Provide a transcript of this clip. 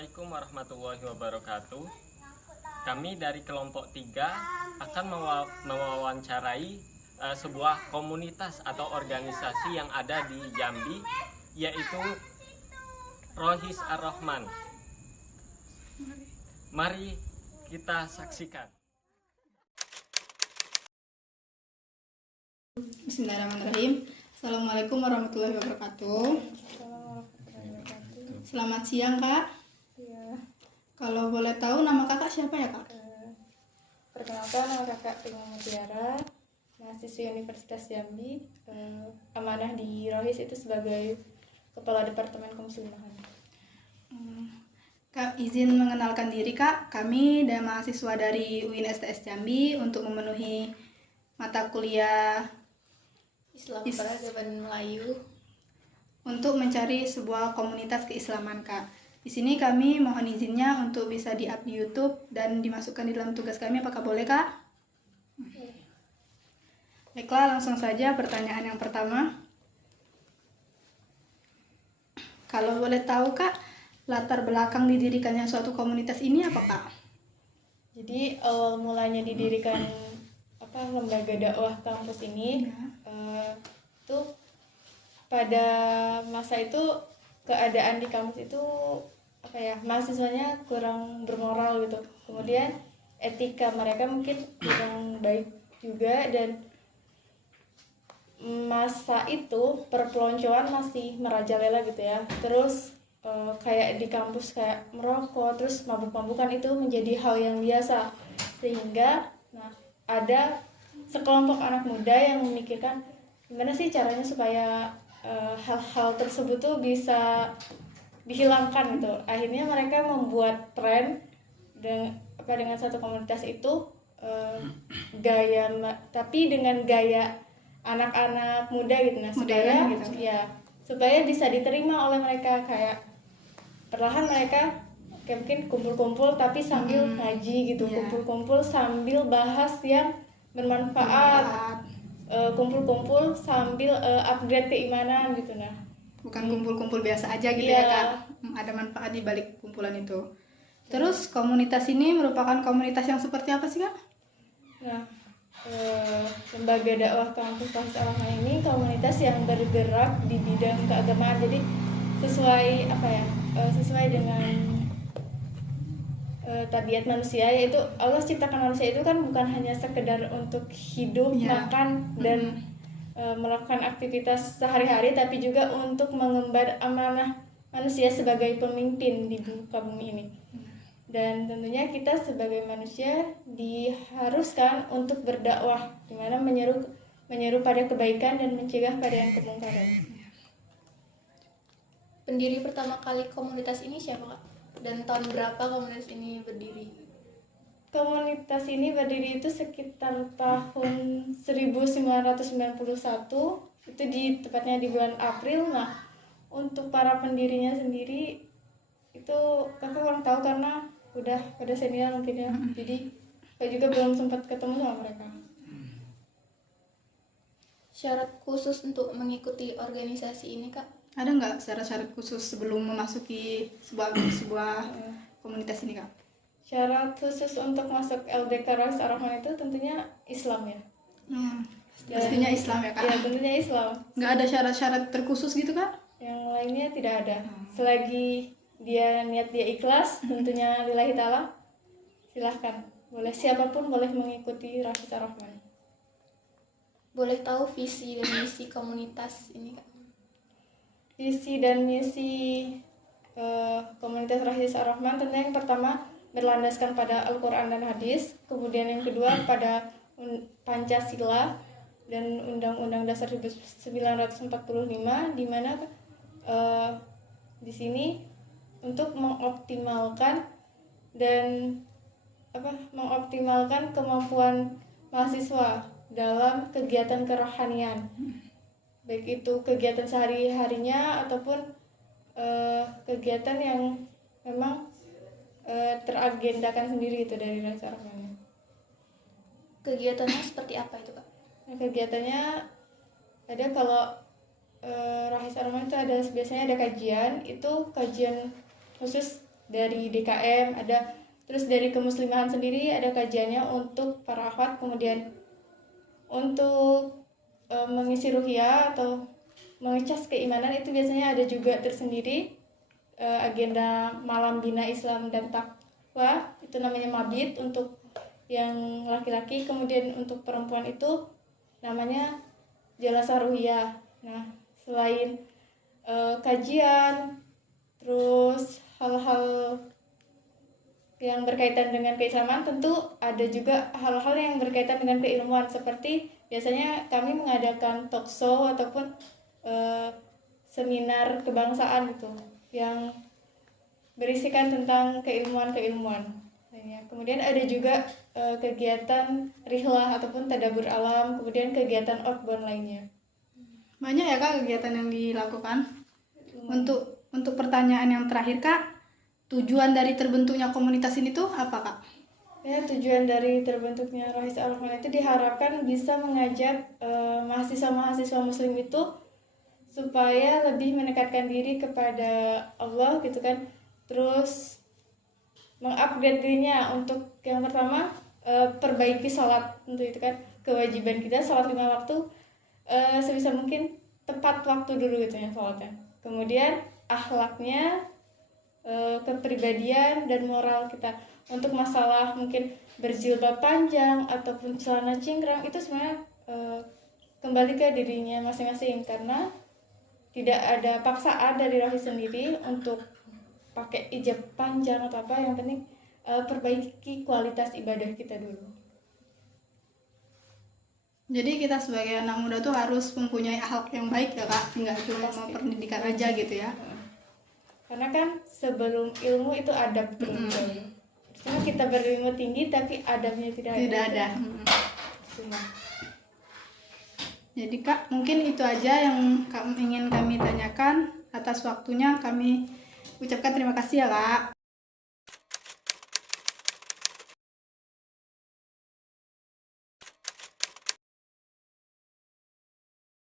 Assalamualaikum warahmatullahi wabarakatuh. Kami dari kelompok 3 akan mewawancarai sebuah komunitas atau organisasi yang ada di Jambi, yaitu Rohis Ar-Rahman. Mari kita saksikan. Bismillahirrahmanirrahim. Assalamualaikum warahmatullahi wabarakatuh. Selamat siang, Kak. Iya. Kalau boleh tahu nama kakak siapa ya, Kak? Perkenalkan, nama kakak Prima Mutiara, mahasiswi Universitas Jambi. Amanah di Rohis itu sebagai Kepala Departemen Kemuslimahan. Kak, izin mengenalkan diri, Kak. Kami dan mahasiswa dari UIN STS Jambi untuk memenuhi mata kuliah Islam Peradaban Melayu. untuk mencari sebuah komunitas keislaman, Kak. Di sini kami mohon izinnya untuk bisa di-up di YouTube dan dimasukkan di dalam tugas kami. Apakah boleh, Kak? Baiklah, langsung saja pertanyaan yang pertama. Kalau boleh tahu, Kak, latar belakang didirikannya suatu komunitas ini apa, Kak? Jadi awal mulanya didirikan lembaga dakwah kampus ini itu pada masa itu keadaan di kampus itu mahasiswanya kurang bermoral gitu. Kemudian etika mereka mungkin kurang baik juga, dan masa itu perpeloncoan masih merajalela gitu ya. Terus kayak di kampus kayak merokok, terus mabuk-mabukan itu menjadi hal yang biasa, sehingga ada sekelompok anak muda yang memikirkan gimana sih caranya supaya hal-hal tersebut tuh bisa dihilangkan gitu. Akhirnya mereka membuat tren dengan satu komunitas itu, tapi dengan gaya anak-anak muda gitu. Modern gitu. Supaya bisa diterima oleh mereka. Kayak perlahan mereka kayak mungkin kumpul-kumpul tapi sambil ngaji gitu. Kumpul-kumpul sambil bahas yang bermanfaat. Kumpul-kumpul sambil upgrade keimanan gitu. Bukan kumpul-kumpul biasa aja gitu ya, Kak. Ada manfaat di balik kumpulan itu. Terus komunitas ini merupakan komunitas yang seperti apa sih, Kak? Lembaga dakwah kampus Rohis Ar-Rahman ini komunitas yang bergerak di bidang keagamaan. Jadi sesuai dengan tabiat manusia, yaitu Allah ciptakan manusia itu kan bukan hanya sekedar untuk hidup, makan, dan melakukan aktivitas sehari-hari, tapi juga untuk mengemban amanah manusia sebagai pemimpin di muka bumi ini. Dan tentunya kita sebagai manusia diharuskan untuk berdakwah, di mana menyeru pada kebaikan dan mencegah pada yang kemungkaran. Pendiri pertama kali komunitas ini siapa, Kak? Dan tahun berapa komunitas ini berdiri? Komunitas ini berdiri itu sekitar tahun 1991, itu tepatnya di bulan April. Untuk para pendirinya sendiri itu kakak kurang tahu karena udah pada senior mungkin ya. Jadi saya juga belum sempat ketemu sama mereka. Syarat khusus untuk mengikuti organisasi ini, Kak? Ada nggak syarat-syarat khusus sebelum memasuki sebuah komunitas ini, Kak? Syarat khusus untuk masuk LDK Rohis Ar-Rahman itu tentunya Islam ya. Pastinya Islam ya, Kak? Ya, tentunya Islam. Nggak ada syarat-syarat terkhusus gitu, Kak? Yang lainnya tidak ada. Selagi dia ikhlas, tentunya lillahi ta'ala, silahkan. Siapapun boleh mengikuti Rohis Ar-Rahman. Boleh tahu visi dan misi komunitas ini, Kak? Visi dan misi komunitas Rohis Ar-Rahman tentunya yang pertama berlandaskan pada Al-Quran dan Hadis, kemudian yang kedua pada Pancasila dan Undang-Undang Dasar 1945, di mana di sini untuk mengoptimalkan kemampuan mahasiswa dalam kegiatan kerohanian, baik itu kegiatan sehari-harinya ataupun kegiatan yang memang teragendakan sendiri itu dari Rohis Ar-Rahman. Kegiatannya seperti apa itu, Kak? Kegiatannya ada, kalau Rohis Ar-Rahman itu biasanya ada kajian khusus dari DKM ada, terus dari kemuslimahan sendiri ada kajiannya untuk para akhwat. Kemudian untuk mengisi ruhiyah atau mengecas keimanan itu biasanya ada juga tersendiri agenda malam bina Islam dan takwa, itu namanya mabit untuk yang laki-laki. Kemudian untuk perempuan itu namanya Jalasah Ruhiyah. Nah, selain kajian, terus hal-hal yang berkaitan dengan keislaman, tentu ada juga hal-hal yang berkaitan dengan keilmuan, seperti biasanya kami mengadakan talk show ataupun seminar kebangsaan gitu yang berisikan tentang keilmuan-keilmuan lainnya. Kemudian ada juga kegiatan rihlah ataupun tadabur alam, kemudian kegiatan outbound lainnya. Banyak ya Kak kegiatan yang dilakukan. Untuk pertanyaan yang terakhir Kak, tujuan dari terbentuknya komunitas ini tuh apa Kak? Ya, tujuan dari terbentuknya Rohis Al-Rahman itu diharapkan bisa mengajak mahasiswa-mahasiswa muslim itu supaya lebih mendekatkan diri kepada Allah gitu kan. Terus mengupgrade dirinya untuk yang pertama perbaiki sholat, untuk itu kan kewajiban kita sholat 5 waktu sebisa mungkin tepat waktu dulu gitu ya sholatnya. Kemudian akhlaknya, kepribadian dan moral kita. Untuk masalah mungkin berjilbab panjang ataupun celana cingkrang itu sebenarnya kembali ke dirinya masing-masing, karena tidak ada paksaan dari Rohis sendiri untuk pakai ijab panjang atau apa. Yang penting perbaiki kualitas ibadah kita dulu. Jadi kita sebagai anak muda tuh harus mempunyai akhlak yang baik ya Kak, nggak cuma mau pendidikan aja gitu ya. Karena kan sebelum ilmu itu adab terlebih dahulu. Karena kita berilmu tinggi tapi adabnya tidak ada. Cuma. Jadi Kak, mungkin itu aja yang ingin kami tanyakan. Atas waktunya kami ucapkan terima kasih ya Kak.